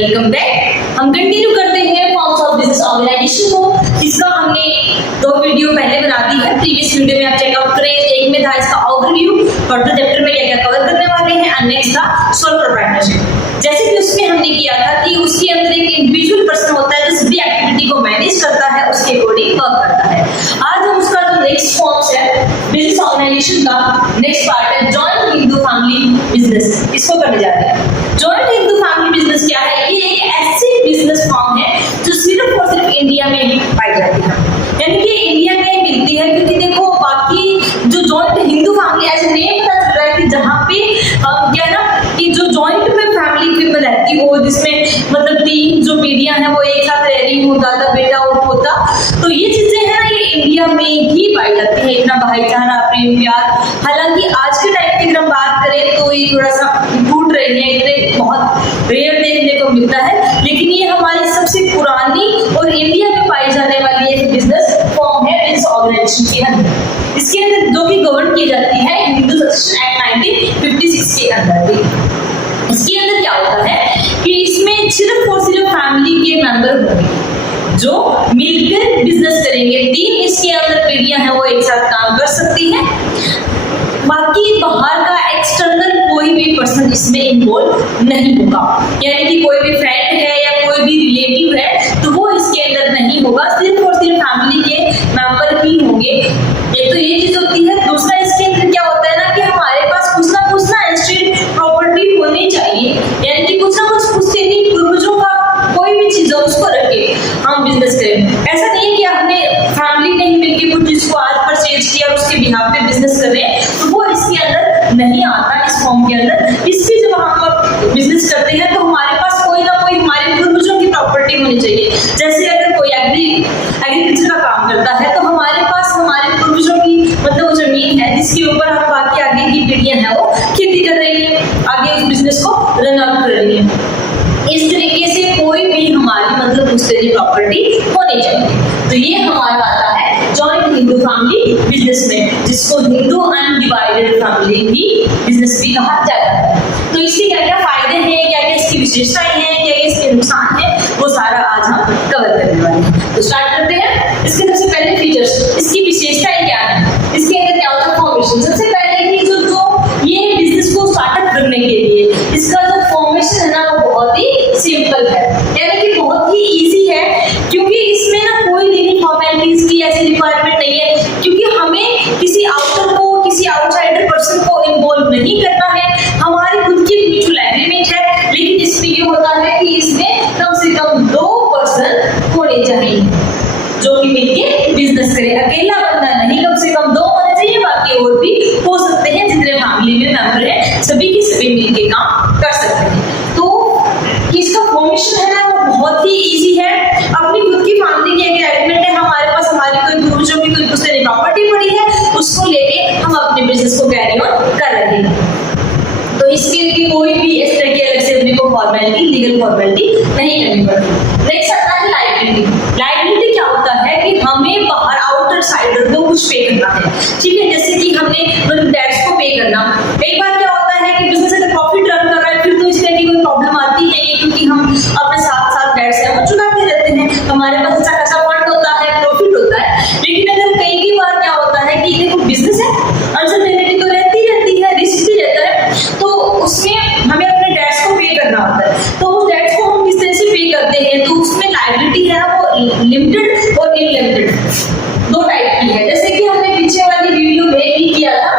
Welcome back. हम continue करते हैं फॉर्म्स ऑफ बिजनेस ऑर्गेनाइजेशन को, जिसका हमने 2 वीडियो पहले बना दी है। प्रीवियस वीडियो में आप चेकआउट करें, एक में था इसका ओवरव्यू, टोटल चैप्टर में क्या क्या कवर करने वाले हैं, और नेक्स्ट था सोल प्रोप्राइटरशिप। जैसे कि उसमें हमने किया था कि उसके अंदर एक इंडिविजुअल पर्सन होता है जो सभी एक्टिविटी को मैनेज करता है, उसके अकॉर्डिंग वर्क करता है। आज हम उसका जो नेक्स्ट फॉर्म्स है बिजनेस ऑर्गेनाइजेशन का नेक्स्ट पार्ट है जॉइंट हिंदू फैमिली बिजनेस, इसको करने जा रहे हैं। जॉइंट हिंदू फैमिली बिजनेस क्या है? ये एक ऐसी बिजनेस फॉर्म है जो सिर्फ और सिर्फ इंडिया में ही पाई जाती है, यानी कि इंडिया में मिलती है। क्योंकि देखो बाकी जो जॉइंट हिंदू फैमिली ऐसे नेम पता चल रहा है कि जहाँ पे क्या है ना कि जो जॉइंट में फैमिली में रहती हो, जिसमें मतलब 3 जो पीढ़ियां हैं वो एक साथ रह रही हो, दादा बेटा और पोता, तो ये चीजें हैं ना ये इंडिया में ही पाई जाती है। इतना भाईचारा, प्रेम, प्यार। हालांकि आज के टाइम की अगर हम बात करें तो ये थोड़ा सा टूट रही है, इतने बहुत रेयर देखने को मिलता है, लेकिन ये हमारी सबसे पुरानी और इंडिया में पाई जाने वाली एक बिजनेस फॉर्म है बिजनेस ऑर्गेनाइजेशन के अंदर। इसके अंदर जो भी गवर्न की जाती है हिंदू सक्सेशन एक्ट 1956 के अंदर भी। इसके अंदर क्या होता है कि इसमें सिर्फ और सिर्फ फैमिली के मेंबर होंगे जो मिलकर बिजनेस करेंगे। 3 इसके अंदर पीढ़ियां हैं वो एक साथ काम कर सकती हैं। बाकी बाहर का एक्सटर्नल कोई भी पर्सन इसमें इन्वॉल्व नहीं होगा, यानी कि कोई भी फ्रेंड है या कोई भी रिलेटिव है तो वो इसके अंदर नहीं होगा, सिर्फ और सिर्फ फैमिली के मेंबर ही होंगे। एक तो ये चीज होती है। दूसरा इसके अंदर क्या होता है ना कि हमारे पास कुछ ना एस्टेट प्रॉपर्टी होनी चाहिए, यानी कि कुछ ना कुछ उससे नहीं पूर्वजों का कोई भी चीज हो उसको रख के हम बिजनेस करें। ऐसा नहीं है कि आपने फैमिली नहीं मिलकर कुछ चीज को आज परचेज किया उसके बिहाफ पे बिजनेस कर रहे हैं, तो वो इसके अंदर नहीं आता इस फॉर्म के अंदर। इससे जब हम बिजनेस करते हैं तो हमारे पास कोई ना कोई हमारे पूर्वजों की प्रॉपर्टी होनी चाहिए। जैसे अगर कोई एग्रीकल्चर का काम करता है तो हमारे पास हमारे पूर्वजों की मतलब वो जमीन है जिसके ऊपर हम बाकी आगे की पीढ़ियां हैं वो खेती कर रही है, आगे उस बिजनेस को रन आउट कर रही है। इस तरीके से कोई भी हमारी मतलब दूसरे की प्रॉपर्टी होनी चाहिए। तो ये हमारा आता है जॉइंट हिंदू फैमिली बिजनेस में, जिसको हिंदू अनडिवाइडेड फैमिली भी बिजनेस भी कहा जाता है। तो इसके क्या क्या फायदे हैं, क्या क्या इसकी विशेषताएं हैं, क्या क्या इसके नुकसान है, वो सारा आज हम कवर करने वाले हैं। तो स्टार्ट करते हैं। इसके सबसे पहले फीचर्स, इसकी विशेषताएं क्या है, इसके अंदर क्या होता है फॉर्मेशन। सबसे पहले कि जो ये बिजनेस को स्टार्टअप करने के लिए इसका जो फॉर्मेशन है ना वो बहुत ही सिंपल है, यानी कि बहुत ही इजी है। क्योंकि इसमें ना कोई लीगल फॉर्मेलिटीज की ऐसी रिक्वायरमेंट नहीं है, क्योंकि हमें किसी आउटर को किसी आउटसाइडर पर्सन को इन्वॉल्व नहीं करना है। हमारी खुद की म्यूचुअल एग्रीमेंट है, लेकिन इसमें ये होता है कि इसमें कम से कम 2 पर्सन होने चाहिए जो कि मिलके बिजनेस करे। अकेला बंदा नहीं, कम से कम 2 होने चाहिए, बाकी और भी हो सकते हैं। जितने फैमिली में मेंबर हैं सभी के सभी मिलके काम कर सकते हैं। तो इसका फॉर्मेशन है ना वो बहुत ही इजी है। अपनी खुद की फैमिली की एक एग्रीमेंट है, हमारे पास हमारी कोई पूर्वजों की कोई दूसरे की प्रॉपर्टी पड़ी है, उसको लेके हम अपने बिजनेस को कैरी ऑन कर रहे हैं। तो इसके लिए कोई भी इस तरह की अलग से अपने को फॉर्मेलिटी लीगल फॉर्मेलिटी नहीं करनी पड़ती। नेक्स्ट आता है लायबिलिटी। लायबिलिटी क्या होता है कि हमें बाहर आउटर साइडर को कुछ पे करना है, ठीक है। जैसे कि हमने मतलब डेट्स को पे करना। एक बार क्या होता है कि बिजनेस अगर प्रॉफिट रन कर रहा है फिर तो इस तरह की कोई प्रॉब्लम आती नहीं है, क्योंकि हम अपने साथ डेट्स है वो चुकाते रहते हैं, हमारे पास अच्छा खासा फंड होता है, प्रॉफिट होता है। लेकिन अगर कई बार क्या होता है कि देखो बिजनेस है, अनसर्टेनिटी तो रहती है, रिस्क भी रहता है, तो उसमें हमें अपने डेट्स को पे करना होता है। तो उस डेट्स को हम किस तरह से पे करते हैं, तो उसमें लायबिलिटी है वो लिमिटेड और इनलिमिटेड 2 टाइप की है। जैसे कि हमने पीछे वाली वीडियो में भी किया था,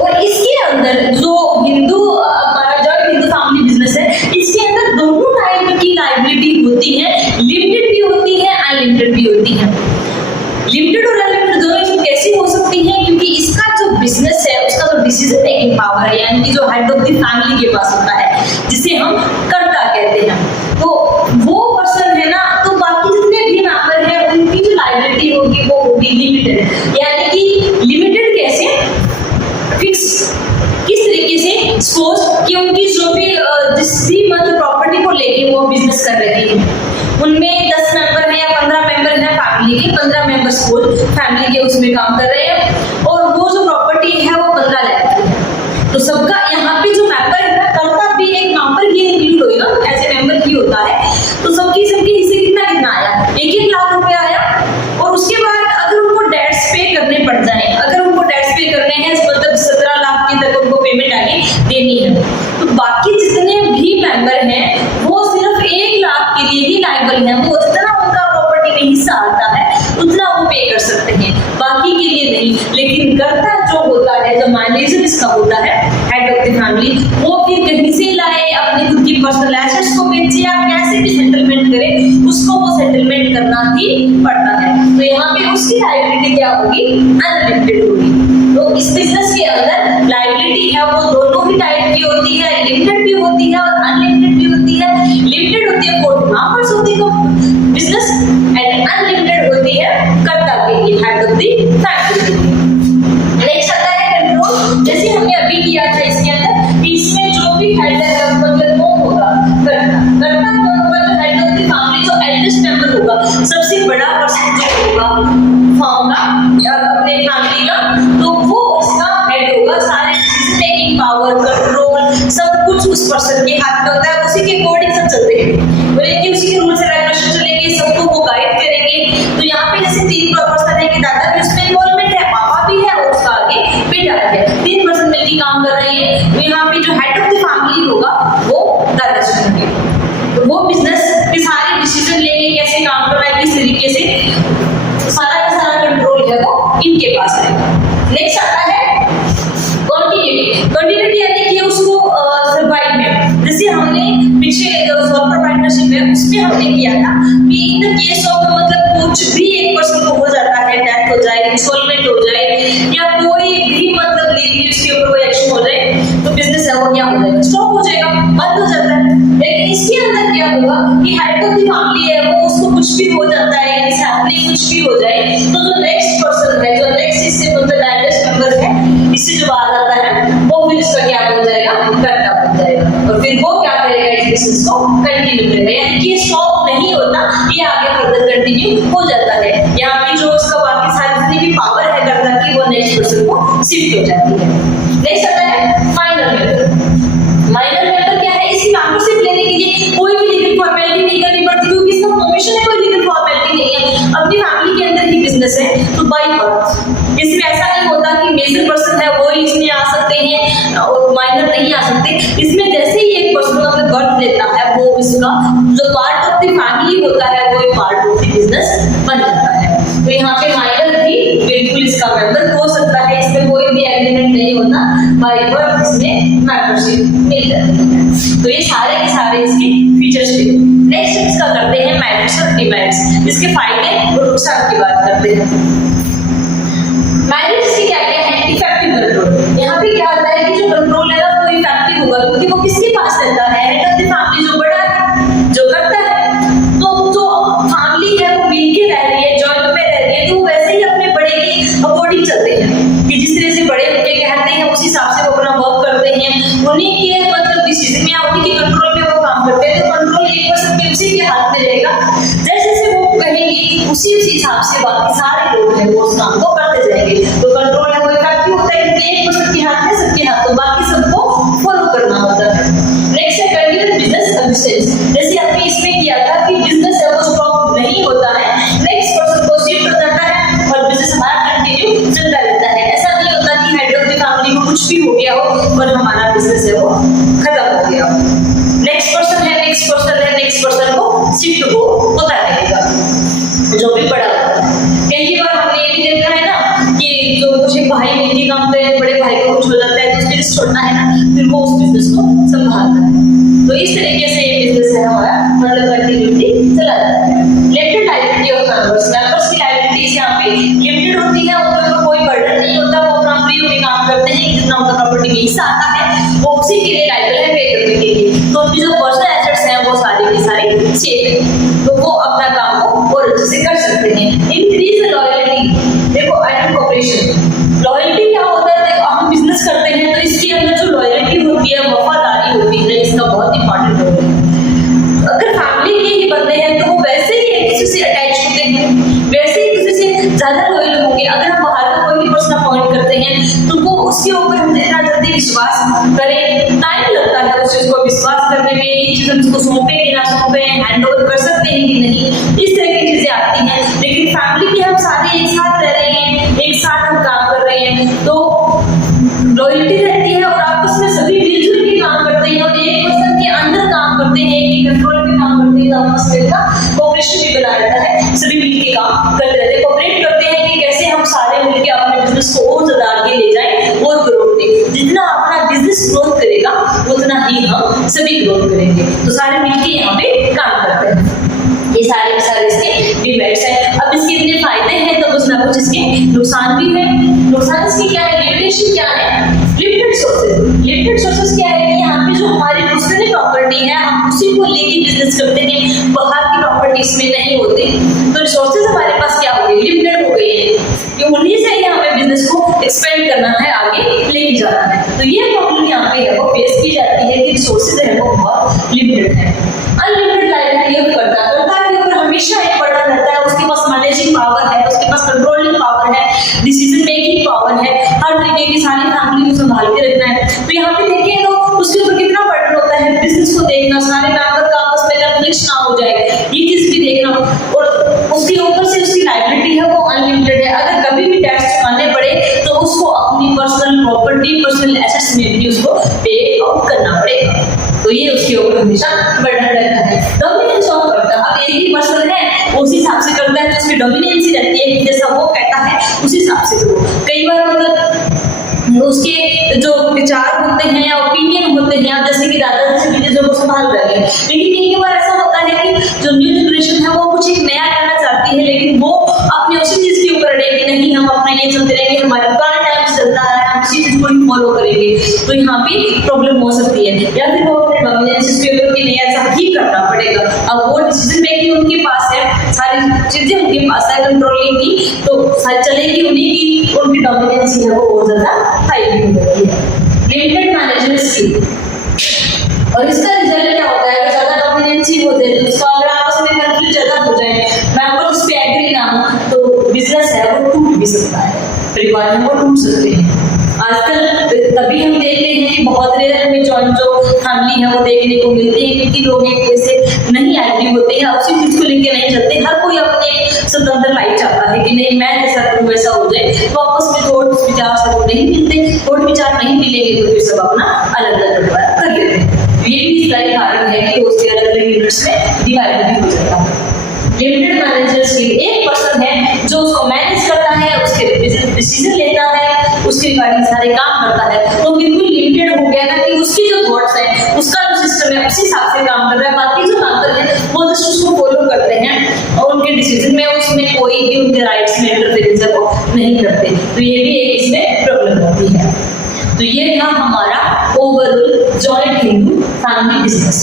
और इसके अंदर जो हमारा जॉइंट हिंदू फैमिली बिजनेस है, इसके अंदर दोनों टाइप की लायबिलिटी होती है, लिमिटेड भी होती है, अनलिमिटेड भी होती है। लिमिटेड और अनलिमिटेड दोनों इसमें कैसे हो सकती है, क्योंकि इसका जो बिजनेस है उसका जो डिसीजन मेकिंग पावर है, यानी कि जो हेड ऑफ द फैमिली के पास होता है, जिसे हम कर्ता कहते हैं, तो वो पर्सन है ना, तो बाकी जितने भी मेंबर हैं उनकी जो लायबिलिटी होगी वो होगी लिमिटेड। यानी कि लिमिटेड कैसे, फिक्स किस तरीके से, सपोज कि उनकी जो भी जिस भी मतलब प्रॉपर्टी को लेके वो बिजनेस कर रही है, उनमें 10 मेंबर है या 15 मेंबर है फैमिली के, 15 मेंबर स्कूल फैमिली के उसमें काम कर रहे हैं, और वो जो प्रॉपर्टी है वो 15 लाख की है। तो सबका यहाँ पे जो मेंबर है ना, कर्ता भी एक मेंबर ही इंक्लूड होगा ना, ऐसे मेंबर ही होता है। तो सबके हिस्से कितना कितना आया, 1-1 लाख रुपए आया। और उसके बाद अगर उनको डेट्स पे करने पड़ जाए, अगर उनको डेट्स पे करने हैं मतलब 17 लाख की तक उनको पेमेंट आगे देनी है, तो बाकी जितने भी मेंबर हैं वो सिर्फ 1 लाख के लिए ही लायबल हैं। वो जितना उनका प्रॉपर्टी में हिस्सा आता है उतना वो पे कर सकते हैं, बाकी के लिए नहीं। लेकिन कर्ता जो होता है, जो मैनेजर इसका होता है, हेड ऑफ द फैमिली, वो फिर कहीं से लाए, अपने खुद की पर्सनल एसेट्स को बेचे या कैसे भी सेटलमेंट करे, उसको वो सेटलमेंट करना ही पड़ता है। तो यहाँ पे उसकी लायबिलिटी क्या होगी, अनलिमिटेड होगी। तो इस बिजनेस के अंदर लायबिलिटी है वो दोनों ही टाइप की होती है, लिमिटेड भी होती है और अनलिमिटेड भी होती है। लिमिटेड होती है फॉर मेंबर्स होती है बिजनेस, एंड अनलिमिटेड होती है कर्ता के लिए, head of the family. Next आता है कंट्रोल। जैसे हमने अभी किया था इसके अंदर, इसमें जो भी हेड है मतलब वो होगा कर्ता। कर्ता कौन होगा, जो हेड ऑफ द फैमिली, जो एल्डेस्ट मेंबर होगा, सबसे बड़ा पर्सन जो होगा फॉर्म का या अपने फैमिली का, तो वो उसका हेड होगा। सारे डिसीजन मेकिंग पावर, कंट्रोल सब कुछ उस पर्सन के हाथ में होता है, उसी के अकॉर्डिंग सब चलते हैं, बोले कि उसी के रूल्स एंड रेगुलेशन चलेंगे, सबको वो गाइड करेंगे। तो यहाँ पे जैसे 3 पर्सन है कि दादा भी उसमें इन्वॉल्वमेंट है, पापा भी है और उसका आगे बेटा है, 3 पर्सन मिलकर काम कर रहे हैं। तो यहाँ पे जो हेड ऑफ द फैमिली होगा वो दादाजी होंगे। तो वो बिजनेस के सारे डिसीजन लेंगे, कैसे काम करना है, किस तरीके से, सारा का सारा कंट्रोल है वो इनके पास है। नेक्स्ट आता है कंटिन्यूटी। कंटिन्यूटी यानी कि उसको सर्वाइव में, जैसे हमने पीछे जो सॉफ्ट पार्टनरशिप है उसमें हमने किया था कि इन द केस ऑफ मतलब कुछ भी एक पर्सन को हो जाता है, डेथ हो जाए, इंसॉल्वेंट हो जाए या कोई भी मतलब लीगली उसके ऊपर कोई एक्शन हो जाए, तो बिजनेस है वो क्या हो जाएगा, स्टॉप हो जाएगा, बंद हो जाता है। लेकिन इसके अंदर क्या होगा कि हेड ऑफ द फैमिली है वो, उसको कुछ भी हो जाता है, फैमिली कुछ भी हो जाए, तो जो नेक्स्ट पर्सन है, जो नेक्स्ट इससे मतलब एल्डेस्ट मेंबर है, इससे जो बाहर आता है वो फिर इसका क्या बन जाएगा, कर्ता बन जाएगा। और फिर वो क्या करेगा, इस बिजनेस को कंटिन्यू करेगा, यानी कि स्टॉप नहीं होता, ये आगे फर्दर कंटिन्यू हो जाता है। यहाँ पे जो उसका बाकी सारी जितनी भी पावर है कर्ता की, वो नेक्स्ट पर्सन को शिफ्ट हो जाती है। नेक्स्ट आता है फाइनल मेंबर। माइनर मेंबर क्या है, इसकी मेंबरशिप लेने के लिए कोई भी लीगल फॉर्मेलिटी नहीं करनी पड़ती, क्योंकि इसका परमिशन है, कोई लीगल फॉर्मेलिटी नहीं है, अपनी फैमिली के अंदर ही बिजनेस है। तो बाय बर्थ इसमें ऐसा नहीं होता कि मेजर पर्सन है वो ही इसमें आ सकते हैं और माइनर नहीं आ सकते। इसमें जैसे ही एक पर्सन अपने बर्थ लेता है, वो इसका जो पार्ट ऑफ द फैमिली होता है वो एक पार्ट ऑफ द बिजनेस बन जाता है। तो यहाँ पे माइनर भी बिल्कुल इसका मेंबर हो सकता है, इसमें कोई भी एग्रीमेंट नहीं होता, बाय बर्थ इसमें मेंबरशिप मिल जाती है। तो ये सारे के सारे इसके फीचर्स थे। नेक्स्ट इसका करते हैं मेरिट्स और डिमेरिट्स, इसके फायदे और नुकसान की बात करते हैं। मेरिट्स की क्या क्या है, इफेक्टिव कंट्रोल। यहाँ पे क्या होता है कि जो कंट्रोल है ना वो इफेक्टिव होगा, क्योंकि वो किसके पास रहता है, हेड ऑफ द फैमिली जो बड़ा है, जो करता है। तो जो फैमिली है वो मिलके रह रही है, जॉइंट में रह रही है, तो वो वैसे ही अपने बड़े के अकॉर्डिंग चलते हैं कि जिस तरह से बड़े उनके कहते हैं उस हिसाब से वो अपना वर्क करते हैं, उन्हीं के मतलब डिसीजन में या उन्हीं के कंट्रोल में वो काम करते हैं। तो कंट्रोल एक पर्सन के उसी के हाथ में रहेगा, जैसे जैसे वो कहेंगे उसी हिसाब से बाकी सारे लोग हैं वो उस काम को करते जाएंगे। तो कंट्रोल है वो इफेक्टिव होता है, क्योंकि एक पर्सन के हाथ में सबके हाथ, तो बाकी सबको फॉलो करना होता है। नेक्स्ट है कंटिन्यूअस बिजनेस कंसिस्टेंसी। जैसे हमने इसमें किया था कि बिजनेस है वो स्टॉप नहीं होता है, नेक्स्ट पर्सन को शिफ्ट हो जाता है और बिजनेस हमारा कंटिन्यू चलता रहता है। ऐसा नहीं होता कि हेड ऑफ द फैमिली को कुछ भी हो गया हो और हमारा बिजनेस है वो खत्म हो गया हो। नेक्स्ट पर्सन है, नेक्स्ट पर्सन है, नेक्स्ट पर्सन को शिफ्ट होता रहेगा जो भी बड़ा होता है। कई बार हमने ये भी देखा है ना कि जो कुछ भाई मिलके काम करते हैं, बड़े भाई को कुछ हो जाता है तो उसके लिए छोड़ना है ना, फिर वो उस बिजनेस को संभालता है। तो इस तरीके से ये बिजनेस है हमारा मतलब कंटिन्यूटी चला जाता है। Limited liability of members. Members की लायबिलिटीज यहाँ पे लिमिटेड होती है, उनके ऊपर कोई बर्डन नहीं होता, वो अपना फ्री होकर काम करते हैं, जितना उनका प्रॉपर्टी में हिस्सा आता है वो उसी के लिए लायबल है पे करने के लिए। तो उनकी जो पर्सनल एसेट्स हैं वो सारे के सारे सेफ है, तो वो अपना काम को और अच्छे से कर सकते हैं। Increase loyalty. देखो एंड कोऑपरेशन। लॉयल्टी क्या होता है, देखो हम बिजनेस करते हैं तो इसके अंदर जो लॉयल्टी होती है, वफादारी होती है, इसका बहुत इंपॉर्टेंट रोल है। अगर फैमिली के ही बंदे हैं तो वो वैसे ही एक दूसरे से अटैच होते हैं, वैसे ही एक दूसरे से ज्यादा लॉयल होंगे। अगर हम बाहर का कोई भी पर्सन अपॉइंट करते हैं तो वो उसके ऊपर हम जितना जल्दी विश्वास करें उतना हैंड ओवर कर सकते हैं कि नहीं, इस तरह की चीजें आती हैं। लेकिन फैमिली के हम सारे एक साथ रह रहे हैं, एक साथ हम काम कर रहे हैं, तो लॉयल्टी रहती है और आपस में सभी मिलजुल के काम करते हैं और एक पर्सन के अंडर काम करते हैं, एक कंट्रोल में काम करते हैं, तो आपस में का कोऑपरेशन भी बना रहता है, सभी मिलके काम करते रहते हैं, कोऑपरेट करते हैं कि कैसे हम सारे मिलके अपने बिजनेस को और ज्यादा आगे ले जाएं और ग्रोथ दें। जितना अपना बिजनेस ग्रोथ करेगा उतना ही हम सभी ग्रोथ करेंगे, तो सारे मिलके यहाँ पे काम करते हैं। ये सारे इसके डिमेरिट्स हैं। अब इसके इतने फायदे हैं तो कुछ ना कुछ इसके नुकसान भी है। नुकसान इसके क्या है, लिमिटेशन क्या है, लिमिटेड सोर्सेज। लिमिटेड सोर्सेज क्या है कि यहाँ पे जो हमारी पर्सनल प्रॉपर्टी है हम उसी को लेके बिजनेस करते हैं, बाहर की प्रॉपर्टी इसमें नहीं होती, तो रिसोर्सेज हमारे पास क्या हो गई, लिमिटेड हो गई है कि उन्हीं से ही हमें बिजनेस को एक्सपेंड करना है, आगे लेके जाना है। तो ये प्रॉब्लम यहाँ पे है वो फेस की जाती है कि रिसोर्सेज है वो बहुत लिमिटेड है। अनलिमिटेड लाइबिलिटी करता के ऊपर हमेशा एक बर्डन रहता है, उसके पास मैनेजिंग पावर है, उसके पास कंट्रोलिंग पावर है, डिसीजन मेकिंग पावर है, हर तरीके की सारी फैमिली को संभाल के रखना है। तो यहाँ पे देखिए तो उसके ऊपर कितना बर्डन होता है, बिजनेस को देखना, सारे मेंबर का आपस में कॉन्फ्लिक्ट ना हो जाए, ये चीज भी देखना, और उसके ऊपर से उसकी लायबिलिटी है वो अनलिमिटेड है। अगर कभी भी टैक्स चुकाने पड़े तो उसको अपनी पर्सनल प्रॉपर्टी, पर्सनल एसेट्स में भी उसको पे आउट करना पड़ेगा, तो ये उसके ऊपर हमेशा बर्डन रहता है। डोमिनेंस ऑफ करता है, अब एक ही पर्सन है उसी हिसाब से करता है, तो उसकी डोमिनेंसी रहती है कि जैसा वो कहता है उसी हिसाब से करो। कई बार मतलब उसके जो विचार होते हैं या ओपिनियन होते हैं, आप जैसे कि दादा जैसे भी चीजों को संभाल रहे हैं, लेकिन कई बार ऐसा होता है कि जो न्यू जनरेशन है वो कुछ एक नया करना चाहती है, लेकिन वो अपने उसी चीज के ऊपर अड़े कि नहीं हम अपना ये चलते रहेंगे, हमारे पुराने टाइम से चलता आ रहा है, हम इसी चीज को ही फॉलो करेंगे, तो यहाँ पे प्रॉब्लम हो सकती है। या फिर वो अपने डोमिनेंस के ऊपर कि नहीं ऐसा ही करना पड़ेगा, अब वो डिसीजन मेकिंग उनके पास है, सारी चीजें उनके पास है, कंट्रोलिंग की तो सारी चलेगी उन्हीं की, उनकी डोमिनेंसी है वो बहुत ज्यादा हाई हो जाती है। लिमिटेड मैनेजमेंट स्किल, और इसका रिजल्ट क्या होता है, ज्यादा डोमिनेंसी होते हैं तो उसका अगर आपस में कंफ्लिक्ट ज्यादा हो जाए, मैं उस पे एग्री ना हूं, तो बिजनेस है वो टूट भी सकता है, परिवार में वो टूट सकते हैं। आजकल तभी हम देखते हैं कि बहुत रेयर में जो फैमिली है वो देखने को मिलती है, क्योंकि लोग एक जैसे नहीं एग्री होते हैं, उसी चीज को लेके नहीं चलते, हर कोई अपने स्वतंत्र लाइफ चाहता है कि नहीं मैं जैसा करूं वैसा हो जाए, तो आपस में थोट विचार से वो नहीं मिलते, थोट विचार नहीं मिलेंगे तो फिर सब अपना अलग अलग कर लेते हैं। ये भी इसका कारण है कि उसके अलग अलग यूनिट्स में डिवाइड भी हो जाता है। लिमिटेड मैनेजर स्किल, एक पर्सन है जो उसको मैनेज करता है, उसके डिसीजन लेता है, उसके रिगार्डिंग सारे काम करता है, तो बिल्कुल लिमिटेड हो गया ना कि उसकी जो थॉट्स है, उसका जो सिस्टम है उसी हिसाब से काम कर रहा है, बाकी जो मेंबर है वो जस्ट उसको फॉलो करते हैं और उनके डिसीजन में उसमें कोई भी उनके राइट्स में इंटरफेरेंस है वो नहीं करते, तो ये भी एक इसमें प्रॉब्लम होती है। तो ये था हमारा overall joint Hindu family business,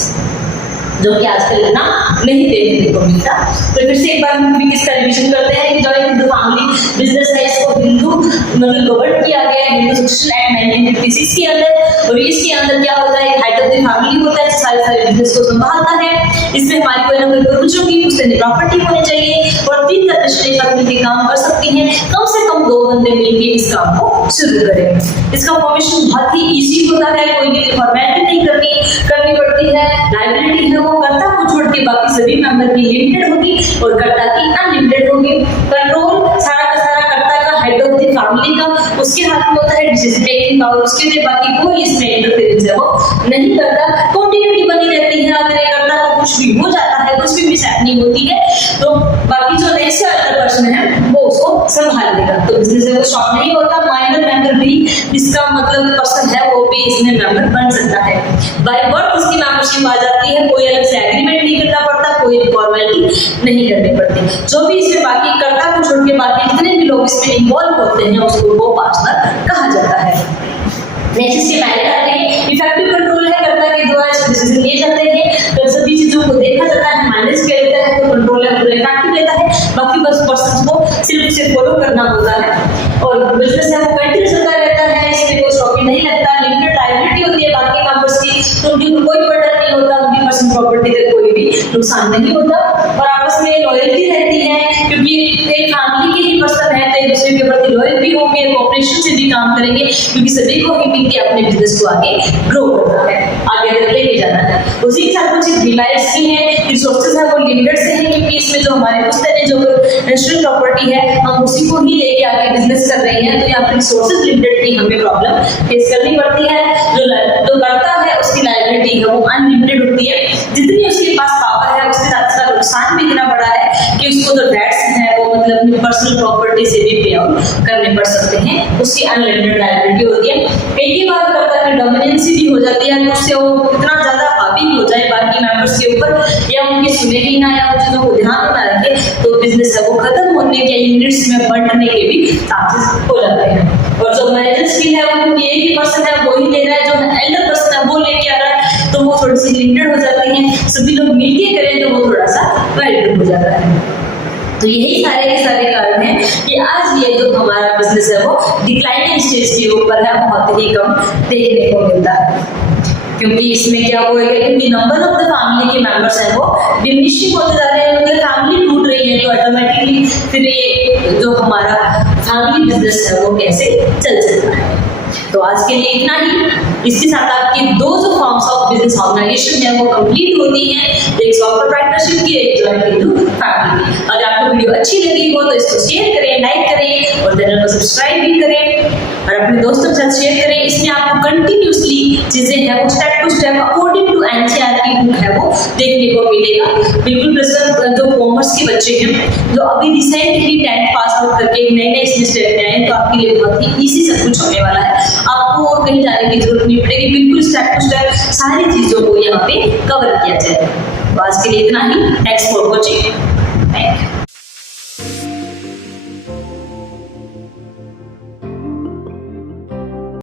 जो कि आजकल इतना नहीं देखने को मिलता। तो फिर से एक बार हम इसका रिवीजन करते हैं कि जॉइंट हिंदू फैमिली बिजनेस है, इसको हिंदू मतलब गवर्न किया गया है हिंदू सक्सेशन एक्ट 1956 के अंदर, और इसके अंदर क्या होता है, हेड ऑफ द फैमिली होता है, सारे बिजनेस को संभालता है। इसमें हमारी कोई ना कोई पूर्वज होगी, उससे प्रॉपर्टी होनी चाहिए, और 3 सदस्य मिलकर काम कर सकती हैं, कम से कम 2 बंदे मिलकर इस काम को शुरू करें। इसका फॉर्मेशन बहुत ही ईजी होता है, कोई भी फॉर्मेलिटी नहीं करनी पड़ती है। लाइबिलिटी है वो कर्ता को छोड़ के बाकी सभी मेंबर की लिमिटेड होगी और कर्ता की अनलिमिटेड होगी। कंट्रोल सारा का सारा कर्ता का, हेड ऑफ द फैमिली का, उसके हाथ में होता है डिसीजन मेकिंग पावर, उसके लिए बाकी कोई इसमें इंटरफेरेंस है वो नहीं करता। कंटिन्यूटी बनी रहती है, अगर कर्ता को कुछ भी हो जाता है, कुछ भी मिसहैपनिंग होती है, तो बाकी जो नेक्स्ट अदर पर्सन है वो उसको संभाल लेगा, तो बिजनेस से वो स्टॉप नहीं होता। माइनर मेंबर भी इसका मतलब पर्सन है वो भी इसमें मेंबर बन सकता है। बाय बर्थ इसकी मेंबरशिप आ जाती है, कोई अलग से एग्रीमेंट नहीं करना पड़ता, कोई फॉर्मेलिटी नहीं करनी पड़ती। जो भी इसमें बाकी कर्ता को छोड़ के बाकी जितने भी लोग इसमें इन्वॉल्व होते हैं उसको वो पार्टनर कहा जाता है। नेक्स्ट इसके मैरिट आते हैं, इफेक्टिव कंट्रोल है, कर्ता के द्वारा डिसीजन लिए जाते हैं, तो सभी चीजों को देखा जाता है, मैनेज किया जाता है, तो कंट्रोल है पूरा इफेक्टिव रहता है, बाकी बस पर्सन को सिर्फ उसे फॉलो करना होता है, और बिजनेस है वो कंटिन्यूस होता रहता है, इसमें कोई स्टॉप नहीं लगता। लिमिटेड लायबिलिटी होती है बाकी मेंबर्स की, तो उनकी कोई बर्डन नहीं होता, उनकी पर्सनल प्रॉपर्टी का कोई भी नुकसान नहीं होता, और आपस में लॉयल्टी रहती है, क्योंकि एक फैमिली के ही पर्सन है तो एक दूसरे के प्रति लॉयल भी होंगे, कोऑपरेशन से भी भी काम करेंगे, क्योंकि सभी को ही मिलकर अपने बिजनेस को आगे ग्रो करना है, आगे लेके जाना है। उसी के साथ कुछ डिमेरिट्स भी हैं, रिसोर्सेज है वो लिमिटेड से हैं, क्योंकि इसमें जो हमारे पुस्तक जो नेशनल प्रॉपर्टी है हम उसी को ही लेके आगे बिजनेस कर रहे हैं, तो यहाँ पर रिसोर्सेज लिमिटेड की हमें प्रॉब्लम फेस करनी पड़ती है। जो करता है उसकी लायबिलिटी है वो अनलिमिटेड होती है, जितनी उसके पास पावर है उसके साथ साथ नुकसान भी इतना बड़ा है कि उसको जो डेट्स हैं वो मतलब अपनी पर्सनल प्रॉपर्टी से भी पे आउट करने पड़ सकते हैं, उसकी अनलिमिटेड लायबिलिटी होती है। कई बार करता है डोमिनेंसी भी हो जाती है, उससे वो इतना ज्यादा हावी हो जाए बाकी मेंबर्स के ऊपर, या उनकी सुने ही ना, या उन चीजों को ध्यान में ना रखे, तो बिजनेस है वो खत्म होने के, यूनिट्स में बढ़ने के भी चांसेस हो जाते हैं। और जो मैनेजर स्किल है वो एक ही पर्सन है वो ही ले रहा है, जो एल्डर पर्सन है वो लेके आ रहा है, तो वो थोड़ी सी लिमिटेड हो जाती है। सभी लोग मिलके करें तो वो थोड़ा सा वेरिएबल हो जाता है। तो यही सारे के सारे कारण हैं कि आज ये जो हमारा बिजनेस है वो डिक्लाइनिंग स्टेज के ऊपर है, बहुत ही कम देखने को मिलता है। क्योंकि इसमें क्या होएगा, क्योंकि नंबर ऑफ द फैमिली के मेंबर्स हैं वो डिमिनिशिंग होते जा रहे हैं, मतलब फैमिली टूट रही है, तो ऑटोमेटिकली फिर ये जो हमारा फैमिली बिजनेस है वो कैसे चल सकता है। तो आज के लिए इतना ही। इसके साथ आपकी दो जो फॉर्म्स ऑफ बिजनेस ऑर्गेनाइजेशन है वो कंप्लीट होती हैं, एक सॉल प्रोप्राइटरशिप की, एक जॉइंट इनटू फैमिली। अगर आपको वीडियो अच्छी लगी हो तो इसको शेयर करें, लाइक करें और चैनल को सब्सक्राइब भी करें और अपने दोस्तों के साथ शेयर करें। इसमें आपको कंटिन्यूसली चीजें हैं वो step to step according to NCERT book है वो देखने को मिलेगा। बिल्कुल जो कॉमर्स के बच्चे हैं जो अभी रिसेंटली 10th पास आउट करके नए इसमें स्टेप में आए, तो आपके लिए बहुत ही ईजी सब कुछ होने वाला है, आपको और कहीं जाने की जरूरत नहीं पड़ेगी, बिल्कुल स्टेप टू स्टेप सारी चीजों को यहाँ पे कवर किया जाएगा। तो आज के लिए इतना ही। Thanks for watching.